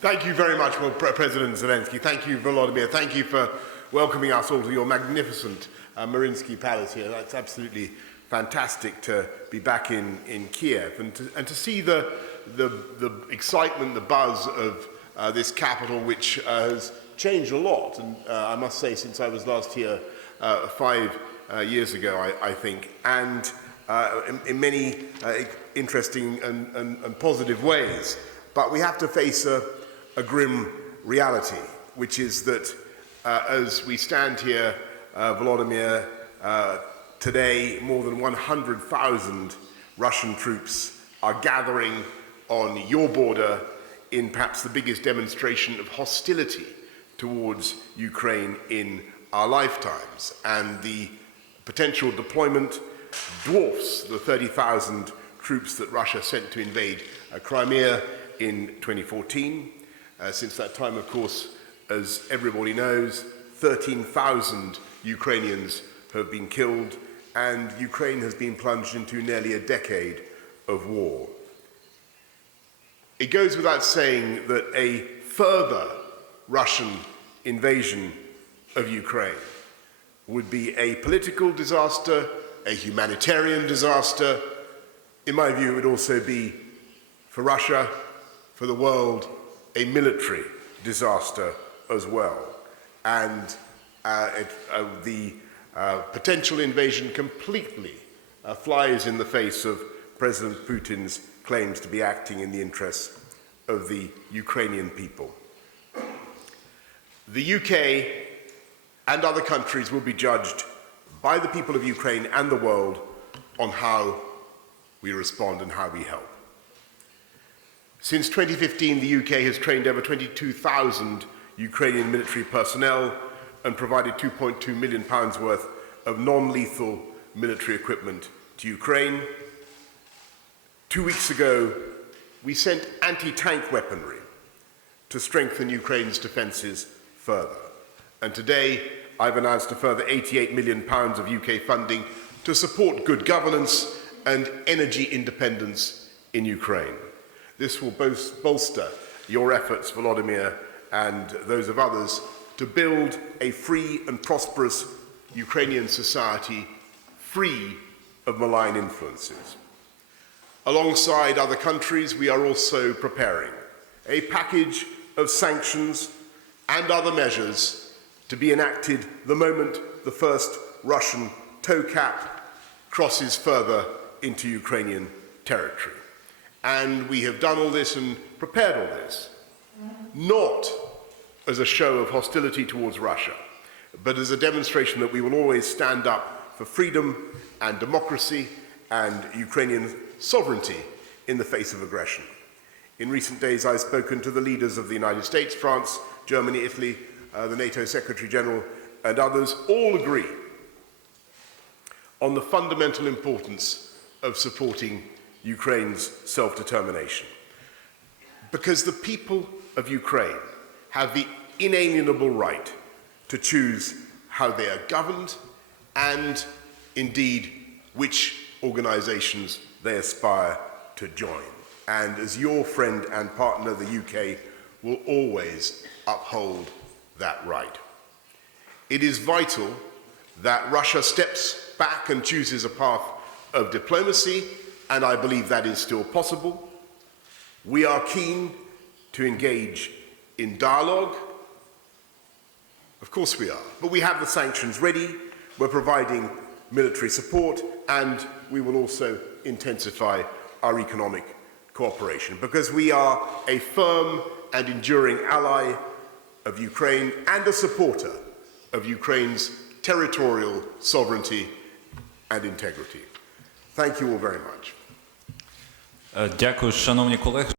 Thank you very much, President Zelensky. Thank you, Volodymyr. Thank you for welcoming us all to your magnificent Mariinskyi Palace here. That's absolutely fantastic to be back in Kiev and to see the excitement, the buzz of this capital, which has changed a lot. And I must say, since I was last here 5 years ago, I think, and in many interesting and positive ways. But we have to face a grim reality, which is that as we stand here, Volodymyr, today more than 100,000 Russian troops are gathering on your border in perhaps the biggest demonstration of hostility towards Ukraine in our lifetimes. And the potential deployment dwarfs the 30,000 troops that Russia sent to invade Crimea in 2014. Since that time, of course, as everybody knows, 13,000 Ukrainians have been killed, and Ukraine has been plunged into nearly a decade of war. It goes without saying that a further Russian invasion of Ukraine would be a political disaster, a humanitarian disaster. In my view, it would also be, for Russia, for the world, a military disaster as well. And the potential invasion completely flies in the face of President Putin's claims to be acting in the interests of the Ukrainian people. The UK and other countries will be judged by the people of Ukraine and the world on how we respond and how we help. Since 2015, the UK has trained over 22,000 Ukrainian military personnel and provided £2.2 million worth of non-lethal military equipment to Ukraine. 2 weeks ago, we sent anti-tank weaponry to strengthen Ukraine's defences further. And today, I've announced a further £88 million of UK funding to support good governance and energy independence in Ukraine. This will bolster your efforts, Volodymyr, and those of others, to build a free and prosperous Ukrainian society free of malign influences. Alongside other countries, we are also preparing a package of sanctions and other measures to be enacted the moment the first Russian tow cap crosses further into Ukrainian territory. And we have done all this and prepared all this, not as a show of hostility towards Russia, but as a demonstration that we will always stand up for freedom and democracy and Ukrainian sovereignty in the face of aggression. In recent days, I've spoken to the leaders of the United States, France, Germany, Italy, the NATO Secretary General, and others. All agree on the fundamental importance of supporting Ukraine's self-determination. Because the people of Ukraine have the inalienable right to choose how they are governed and, indeed, which organisations they aspire to join. And as your friend and partner, the UK will always uphold that right. It is vital that Russia steps back and chooses a path of diplomacy, and I believe that is still possible. We are keen to engage in dialogue. Of course we are, but we have the sanctions ready, we're providing military support, and we will also intensify our economic cooperation, because we are a firm and enduring ally of Ukraine and a supporter of Ukraine's territorial sovereignty and integrity. Thank you all very much. Дякую, шановні колеги.